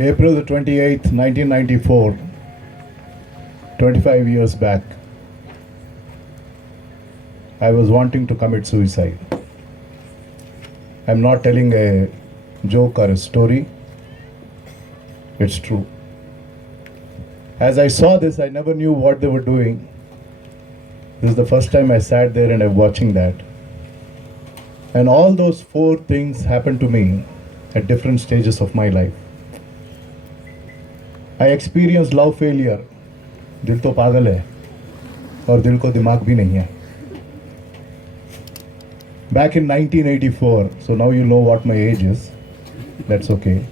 April the 28th, 1994, 25 years back, I was wanting to commit suicide. I'm not telling a joke or a story. It's true. As I saw this, I never knew what they were doing. This is the first time I sat there and I'm watching that. And all those four things happened to me at different stages of my life. I experienced love failure. दिल तो पागल है और दिल को दिमाग भी नहीं है. Back in 1984, so now you know what my age is. That's okay.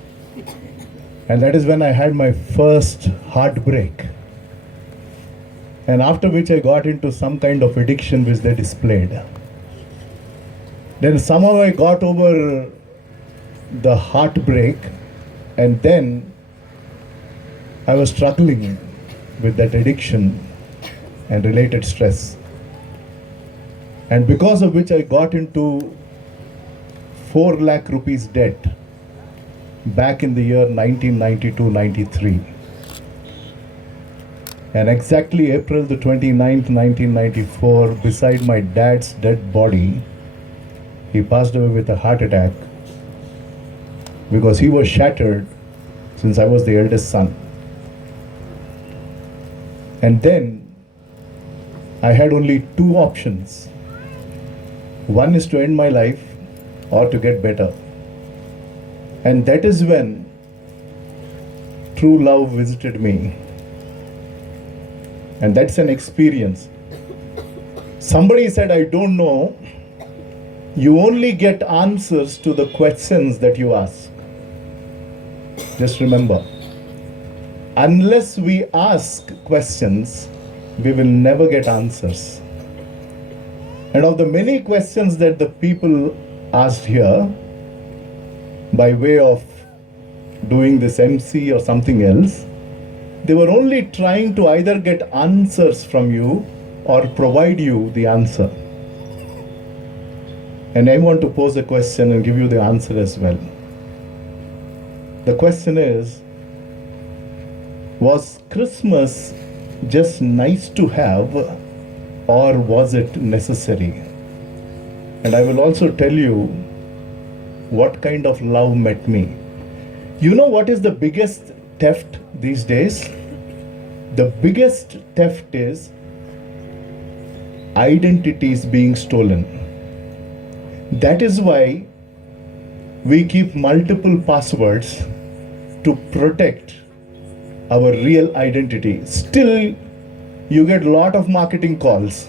And that is when I had my first heartbreak. And after which I got into some kind of addiction which they displayed. Then somehow I got over the heartbreak, and then I was struggling with that addiction and related stress. And because of which I got into 4 lakh rupees debt back in the year 1992-93. And exactly April the 29th, 1994, beside my dad's dead body, he passed away with a heart attack because he was shattered since I was the eldest son. And then I had only 2 options. One is to end my life or to get better. And that is when true love visited me. And that's an experience. Somebody said, I don't know. You only get answers to the questions that you ask. Just remember, unless we ask questions, we will never get answers. And of the many questions that the people asked here, by way of doing this MC or something else, they were only trying to either get answers from you or provide you the answer. And I want to pose a question and give you the answer as well. The question is, was Christmas just nice to have, or was it necessary? And I will also tell you what kind of love met me. You know what is the biggest theft these days? The biggest theft is identities being stolen. That is why we keep multiple passwords to protect our real identity. Still, you get a lot of marketing calls.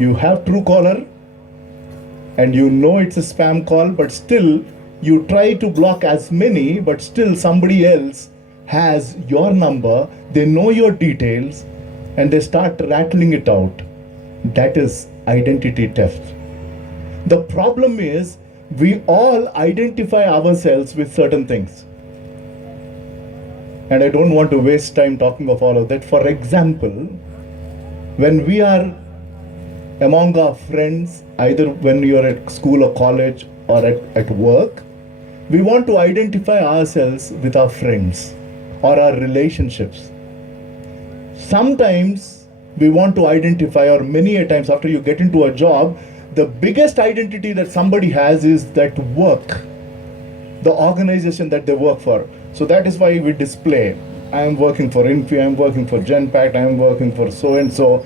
You have Truecaller and you know it's a spam call, but still you try to block as many, but still somebody else has your number, they know your details, and they start rattling it out. That is identity theft. The problem is we all identify ourselves with certain things. And I don't want to waste time talking of all of that. For example, when we are among our friends, either when you're at school or college or at work, we want to identify ourselves with our friends or our relationships. Sometimes we want to identify, or many a times after you get into a job, the biggest identity that somebody has is that work, the organization that they work for. So that is why we display, I am working for Infi, I am working for Genpact, I am working for so and so.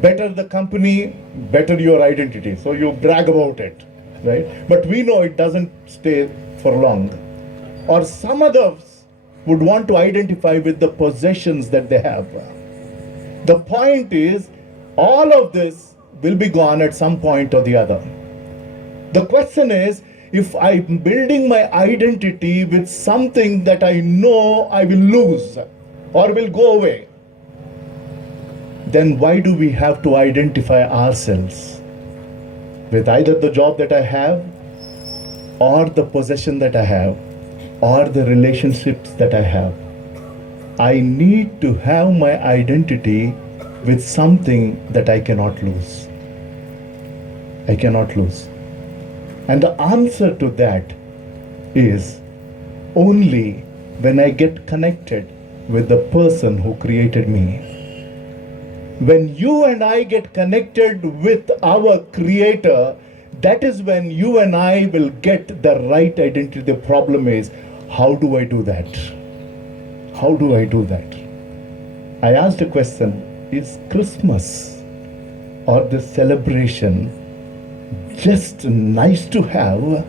Better the company, better your identity. So you brag about it, right? But we know it doesn't stay for long. Or some others would want to identify with the possessions that they have. The point is, all of this will be gone at some point or the other. The question is, if I'm building my identity with something that I know I will lose or will go away, then why do we have to identify ourselves with either the job that I have, or the possession that I have, or the relationships that I have? I need to have my identity with something that I cannot lose. I cannot lose. And the answer to that is only when I get connected with the person who created me. When you and I get connected with our Creator, that is when you and I will get the right identity. The problem is, how do I do that? How do I do that? I asked a question, is Christmas or this celebration just nice to have,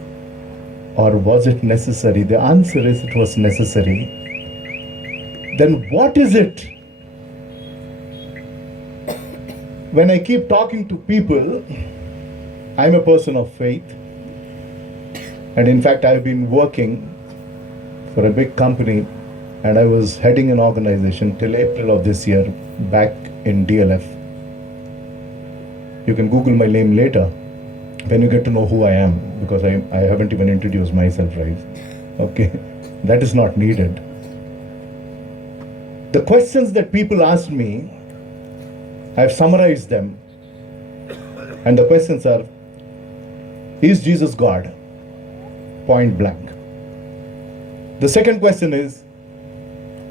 or was it necessary? The answer is it was necessary. Then what is it? When I keep talking to people, I'm a person of faith. And in fact, I've been working for a big company, and I was heading an organization till April of this year back in DLF. You can Google my name later when you get to know who I am, because I haven't even introduced myself, right? Okay, that is not needed. The questions that people asked me, I've summarized them. And the questions are, is Jesus God? Point blank. The second question is,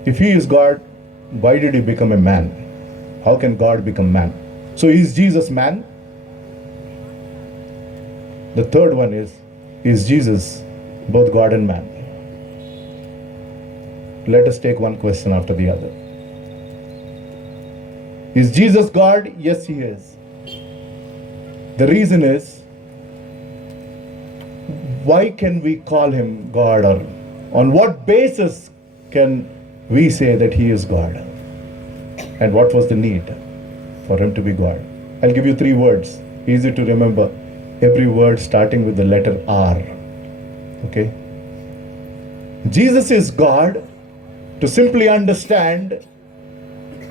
if he is God, why did he become a man? How can God become man? So is Jesus man? The third one is Jesus both God and man? Let us take one question after the other. Is Jesus God? Yes, he is. The reason is, why can we call him God, or on what basis can we say that he is God? And what was the need for him to be God? I'll give you 3 words, easy to remember. Every word starting with the letter R. Okay? Jesus is God. To simply understand,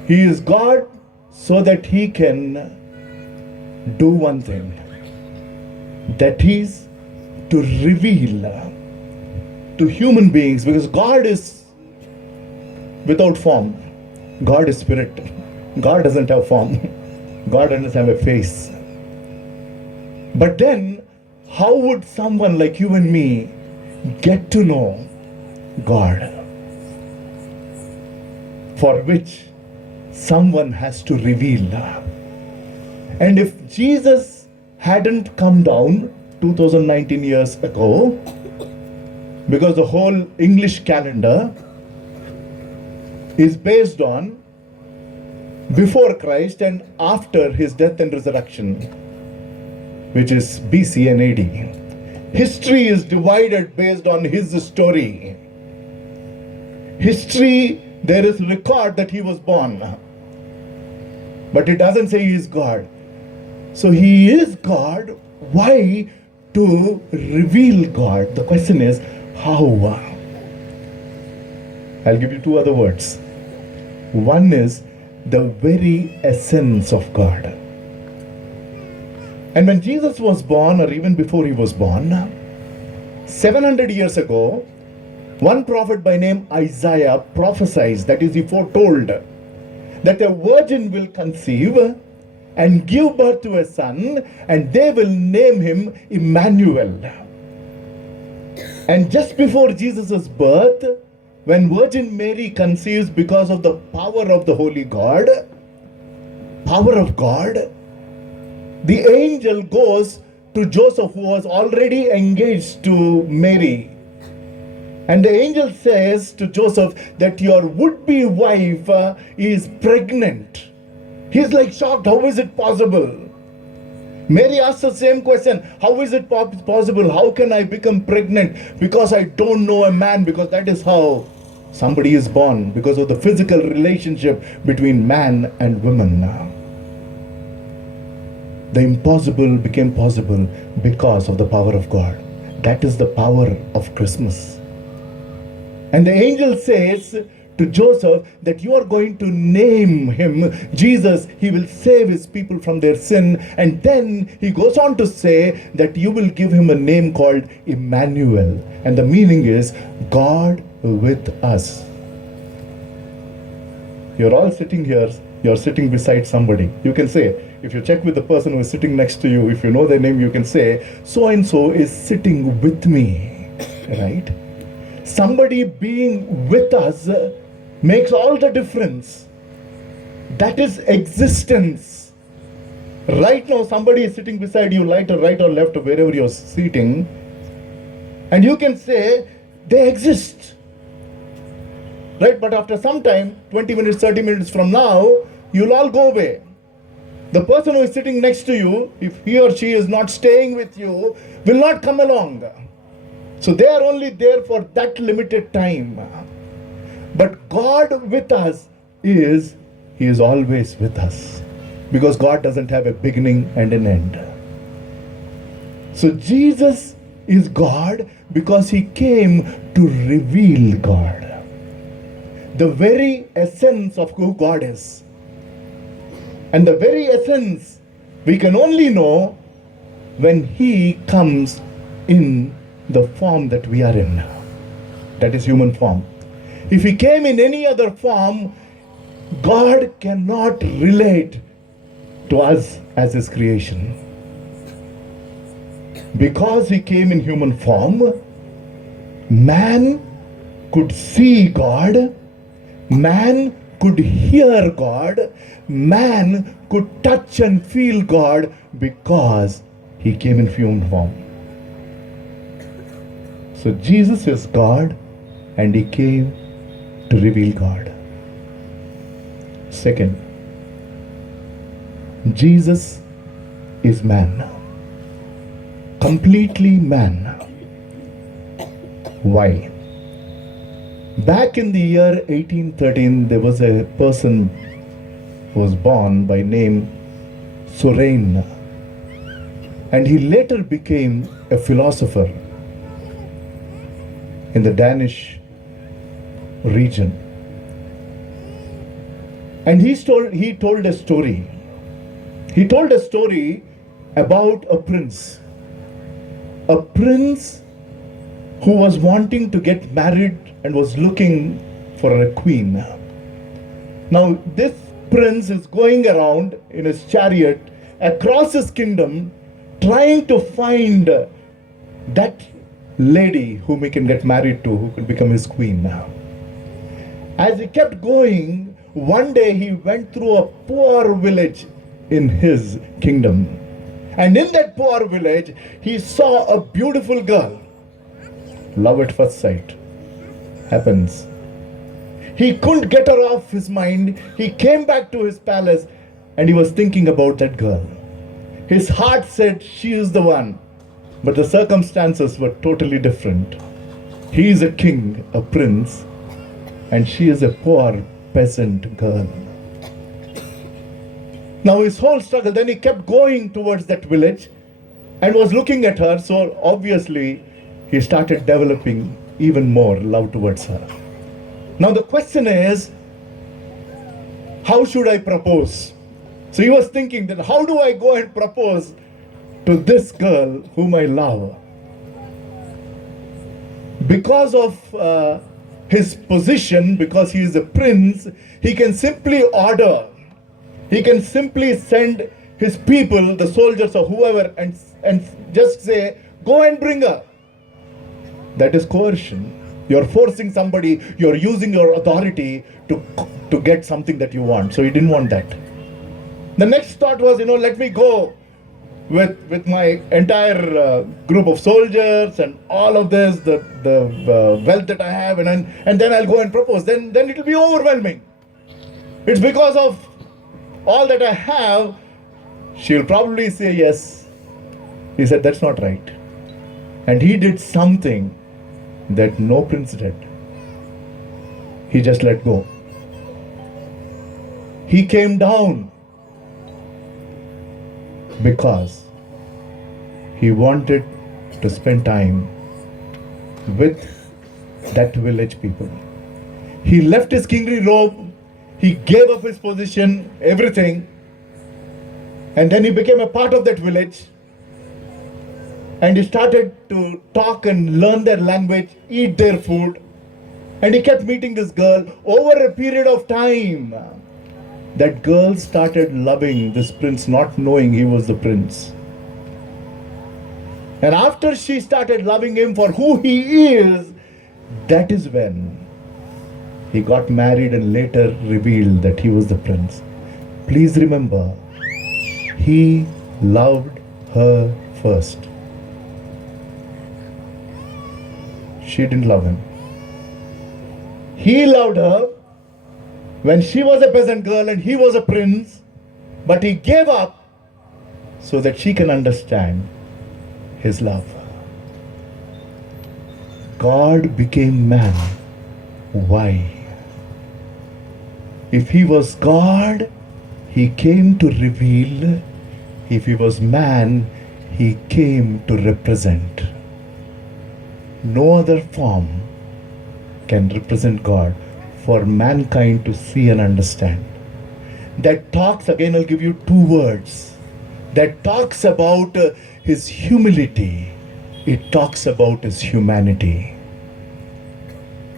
he is God so that he can do one thing. That is to reveal to human beings, because God is without form. God is spirit. God doesn't have form. God doesn't have a face. But then, how would someone like you and me get to know God? For which someone has to reveal. And if Jesus hadn't come down 2019 years ago, because the whole English calendar is based on before Christ and after his death and resurrection, which is BC and AD. History is divided based on his story. History, there is record that he was born, but it doesn't say he is God. So he is God. Why? To reveal God. The question is, how? I'll give you 2 other words. One is the very essence of God. And when Jesus was born, or even before he was born, 700 years ago, one prophet by name Isaiah prophesied, that is, he foretold that a virgin will conceive and give birth to a son, and they will name him Emmanuel. And just before Jesus' birth, when Virgin Mary conceives because of the power of the Holy God, power of God, the angel goes to Joseph, who was already engaged to Mary. And the angel says to Joseph that your would-be wife is pregnant. He's like shocked. How is it possible? Mary asks the same question. How is it possible? How can I become pregnant? Because I don't know a man. Because that is how somebody is born. Because of the physical relationship between man and woman. The impossible became possible because of the power of God. That is the power of Christmas. And the angel says to Joseph that you are going to name him Jesus. He will save his people from their sin. And then he goes on to say that you will give him a name called Emmanuel. And the meaning is God with us. You're all sitting here. You're sitting beside somebody. You can say, if you check with the person who is sitting next to you, if you know their name, you can say, so and so is sitting with me. Right? Somebody being with us makes all the difference. That is existence. Right now, somebody is sitting beside you, right or left, or wherever you're sitting, and you can say, they exist. Right? But after some time, 20 minutes, 30 minutes from now, you'll all go away. The person who is sitting next to you, if he or she is not staying with you, will not come along. So they are only there for that limited time. But God with us is, He is always with us. Because God doesn't have a beginning and an end. So Jesus is God because He came to reveal God. The very essence of who God is. And the very essence we can only know when He comes in the form that we are in. That is human form. If He came in any other form, God cannot relate to us as His creation. Because He came in human form, man could see God, man could hear God, man could touch and feel God because He came in human form. So Jesus is God and He came to reveal God. Second, Jesus is man. Completely man. Why? Back in the year 1813, there was a person who was born by name Soren, and he later became a philosopher in the Danish region. And he told a story. He told a story about a prince who was wanting to get married and was looking for a queen. Now this prince is going around in his chariot across his kingdom trying to find that lady whom he can get married to, who could become his queen. As he kept going, one day he went through a poor village in his kingdom. And in that poor village, he saw a beautiful girl. Love at first sight happens. He couldn't get her off his mind. He came back to his palace and he was thinking about that girl. His heart said, she is the one. But the circumstances were totally different. He is a king, a prince, and she is a poor peasant girl. Now his whole struggle, then he kept going towards that village and was looking at her, so obviously he started developing even more love towards her. Now the question is, how should I propose? So he was thinking that how do I go and propose to this girl whom I love? Because of his position, because he is a prince, he can simply order. He can simply send his people, the soldiers or whoever, and just say, go and bring her. That is coercion. You're forcing somebody, you're using your authority to get something that you want. So he didn't want that. The next thought was, let me go with my entire group of soldiers and all of this, the wealth that I have, and then I'll go and propose. Then it will be overwhelming. It's because of all that I have, she'll probably say yes. He said, that's not right. And he did something that no prince did. He just let go. He came down because he wanted to spend time with that village people. He left his kingly robe. He gave up his position, everything, and then he became a part of that village. And he started to talk and learn their language, eat their food. And he kept meeting this girl. Over a period of time, that girl started loving this prince, not knowing he was the prince. And after she started loving him for who he is, That is when he got married and later revealed that he was the prince. Please remember, he loved her first. She didn't love him. He loved her when she was a peasant girl and he was a prince, but he gave up so that she can understand his love. God became man. Why? If he was God, he came to reveal. If he was man, he came to represent. No other form can represent God for mankind to see and understand. That talks, again I'll give you two words, that talks about his humility. It talks about his humanity.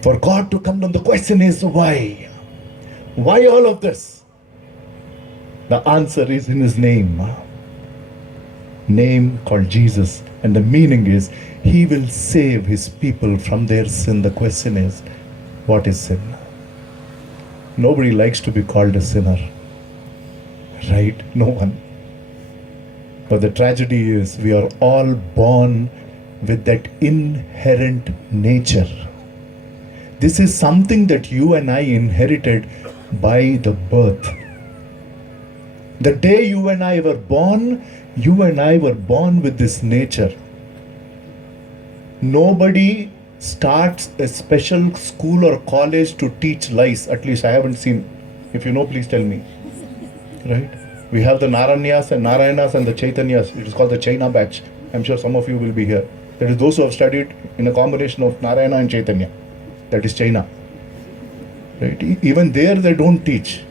For God to come down, the question is why? Why all of this? The answer is in his name. Name called Jesus. And the meaning is, he will save his people from their sin. The question is, what is sin? Nobody likes to be called a sinner. Right? No one. But the tragedy is, we are all born with that inherent nature. This is something that you and I inherited by the birth. The day you and I were born with this nature. Nobody starts a special school or college to teach lies. At least I haven't seen. If you know, please tell me. Right? We have the Naranyas and Narayanas and the Chaitanyas. It is called the China batch. I'm sure some of you will be here. That is those who have studied in a combination of Narayana and Chaitanya. That is China. Right? Even there they don't teach.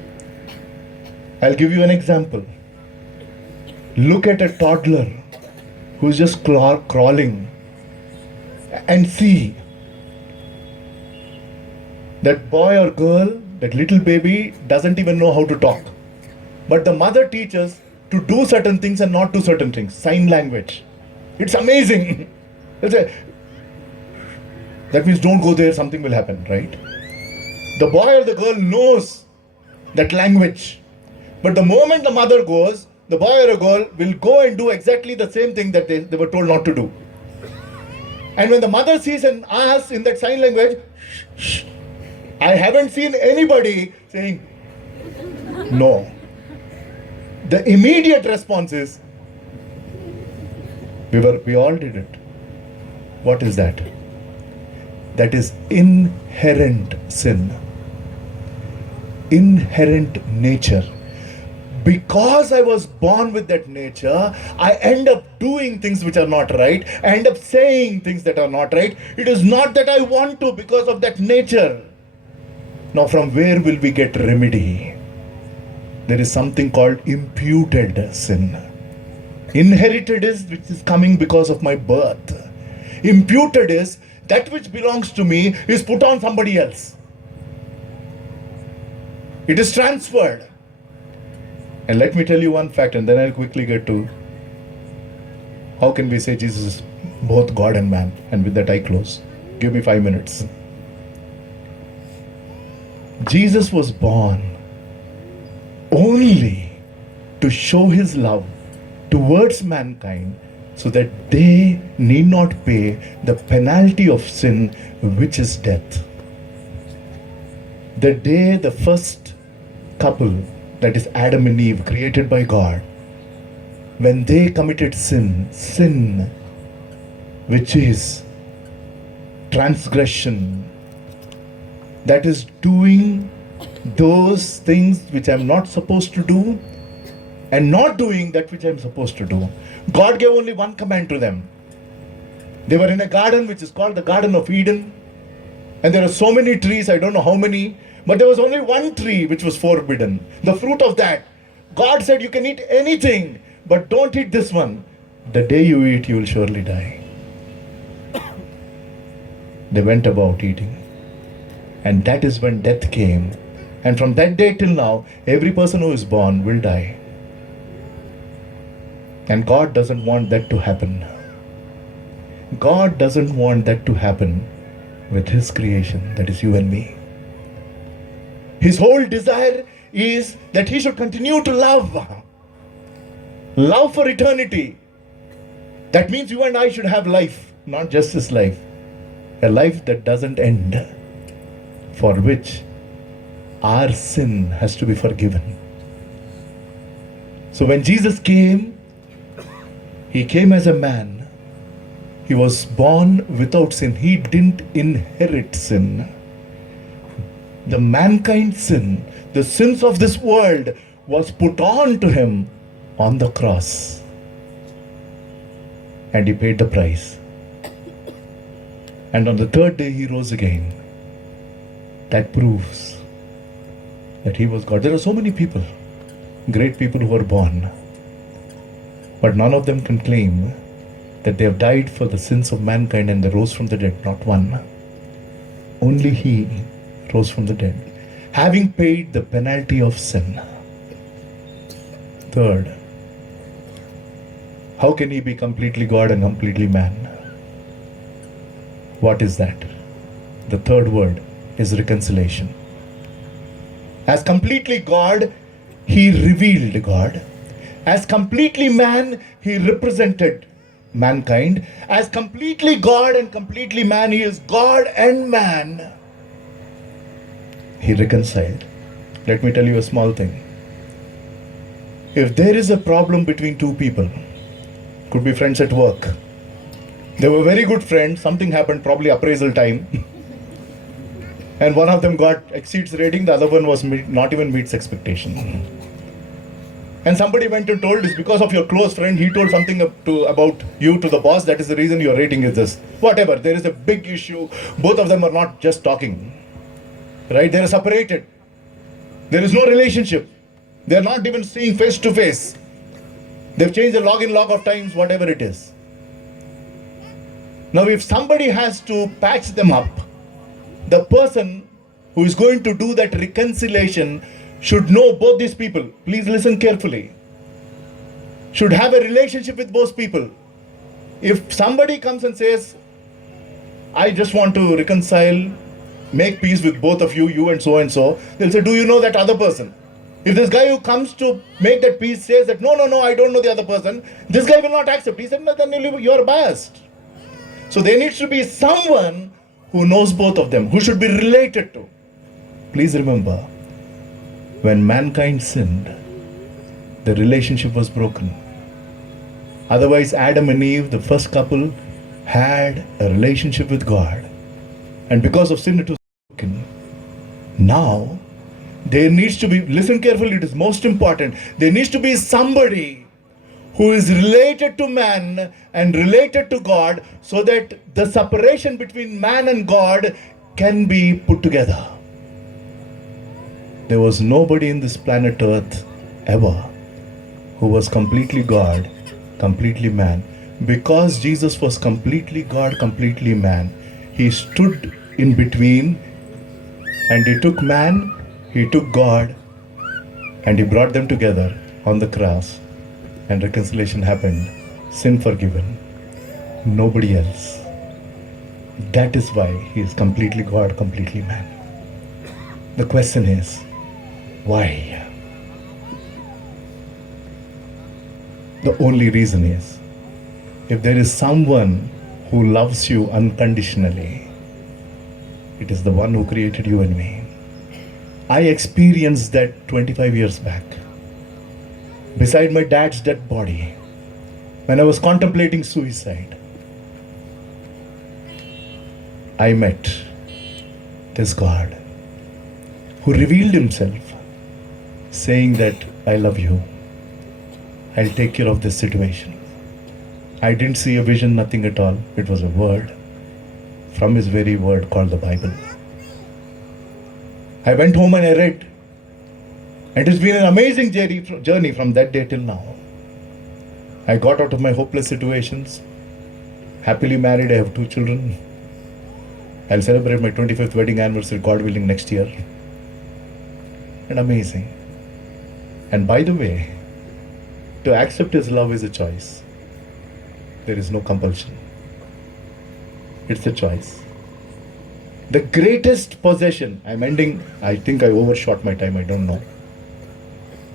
I'll give you an example. Look at a toddler who's just crawling and see that boy or girl, that little baby doesn't even know how to talk. But the mother teaches to do certain things and not do certain things. Sign language. It's amazing. That means don't go there, something will happen, right? The boy or the girl knows that language. But the moment the mother goes, the boy or a girl will go and do exactly the same thing that they were told not to do. And when the mother sees and asks in that sign language, shh, I haven't seen anybody saying no. The immediate response is, we all did it. What is that? That is inherent sin. Inherent nature. Because I was born with that nature, I end up doing things which are not right. I end up saying things that are not right. It is not that I want to because of that nature. Now from where will we get remedy? There is something called imputed sin. Inherited is which is coming because of my birth. Imputed is that which belongs to me is put on somebody else. It is transferred. And let me tell you one fact, and then I'll quickly get to how can we say Jesus is both God and man. And with that I close. Give me 5 minutes. Jesus was born only to show his love towards mankind so that they need not pay the penalty of sin, which is death. The day the first couple, that is Adam and Eve, created by God, when they committed sin which is transgression, that is doing those things which I'm not supposed to do and not doing that which I'm supposed to do. God gave only one command to them. They were in a garden which is called the Garden of Eden, and there are so many trees, I don't know how many, but there was only one tree which was forbidden. The fruit of that, God said you can eat anything, but don't eat this one. The day you eat, you will surely die. They went about eating. And that is when death came. And from that day till now, every person who is born will die. And God doesn't want that to happen. God doesn't want that to happen. with his creation, that is you and me. His whole desire is that he should continue to love. Love for eternity. That means you and I should have life, not just this life. A life that doesn't end, for which our sin has to be forgiven. So when Jesus came, he came as a man. He was born without sin. He didn't inherit sin. The mankind sin, the sins of this world, was put on to him on the cross. And he paid the price. And on the third day he rose again. That proves that he was God. There are so many people, great people who are born, but none of them can claim that they have died for the sins of mankind and they rose from the dead. Not one. Only he rose from the dead, having paid the penalty of sin. Third, how can he be completely God and completely man? What is that? The third word is reconciliation. As completely God, he revealed God. As completely man, he represented mankind. As completely God and completely man, he is God and man. He reconciled. Let me tell you a small thing. If there is a problem between two people, could be friends at work, they were very good friends, something happened, probably appraisal time, and one of them got exceeds rating, the other one was not even meets expectation. And somebody went and told, it's because of your close friend, he told something about you to the boss, that is the reason your rating is this. Whatever, there is a big issue, both of them are not just talking, right? They are separated. There is no relationship. They are not even seeing face to face. They've changed the login log of times, whatever it is. Now if somebody has to patch them up, the person who is going to do that reconciliation should know both these people. Please listen carefully. Should have a relationship with both people. If somebody comes and says, I just want to reconcile, make peace with both of you, you and so, they'll say, do you know that other person? If this guy who comes to make that peace says that, no, I don't know the other person, this guy will not accept. He said, no, then you're biased. So there needs to be someone who knows both of them, who should be related to. Please remember, when mankind sinned, the relationship was broken. Otherwise, Adam and Eve, the first couple, had a relationship with God. And because of sin, it was broken. Now, there needs to be, listen carefully, it is most important, there needs to be somebody who is related to man and related to God, so that the separation between man and God can be put together. There was nobody in this planet Earth ever who was completely God, completely man. Because Jesus was completely God, completely man, he stood in between and he took man, he took God, and he brought them together on the cross, and reconciliation happened, sin forgiven, nobody else. That is why he is completely God, completely man. The question is, why? The only reason is, if there is someone who loves you unconditionally, it is the one who created you and me. I experienced that 25 years back, beside my dad's dead body, when I was contemplating suicide. I met this God who revealed himself, saying that I love you, I'll take care of this situation. I didn't see a vision, nothing at all. It was a word from his very word called the Bible. I went home and I read. And it's been an amazing journey from that day till now. I got out of my hopeless situations. Happily married, I have 2 children. I'll celebrate my 25th wedding anniversary, God willing, next year. And amazing. And by the way, to accept his love is a choice. There is no compulsion. It's a choice. The greatest possession, I'm ending, I think I overshot my time, I don't know.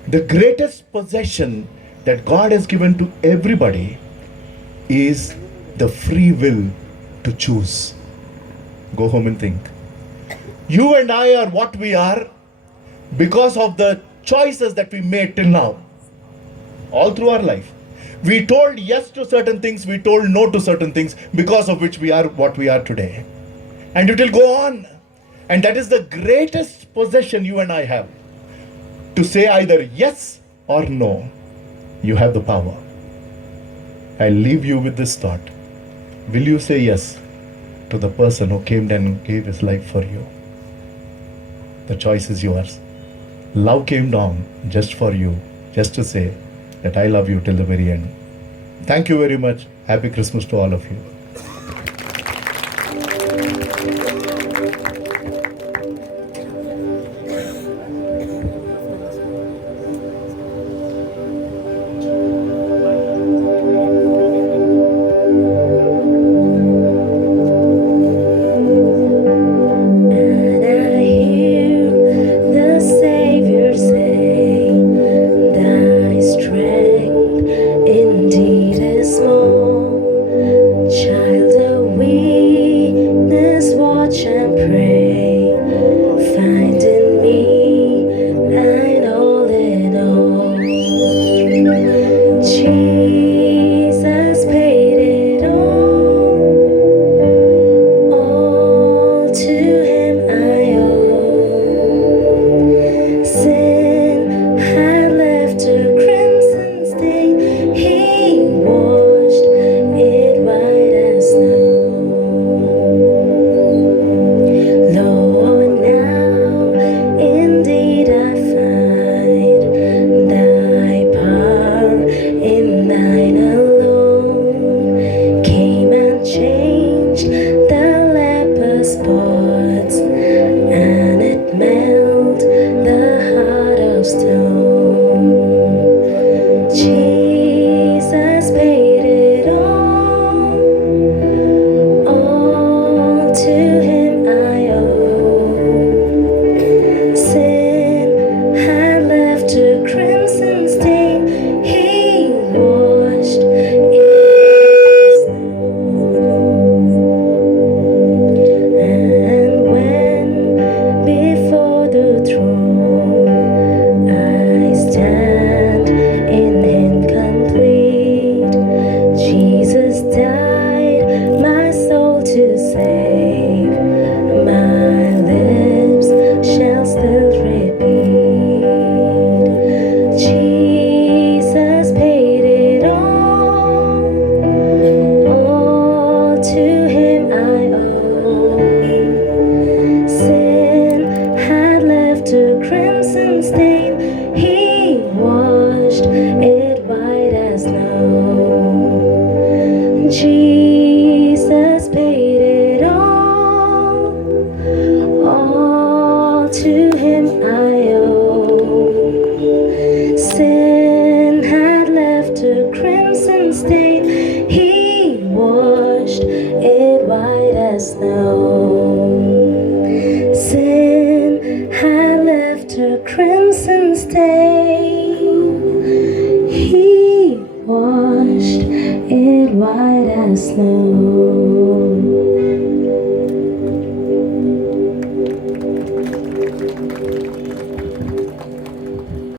The greatest possession that God has given to everybody is the free will to choose. Go home and think. You and I are what we are because of the choices that we made till now, all through our life. We told yes to certain things, we told no to certain things, because of which we are what we are today. And it will go on. And that is the greatest possession you and I have. To say either yes or no. You have the power. I leave you with this thought. Will you say yes to the person who came and gave his life for you? The choice is yours. Love came down just for you, just to say that I love you till the very end. Thank you very much. Happy Christmas to all of you.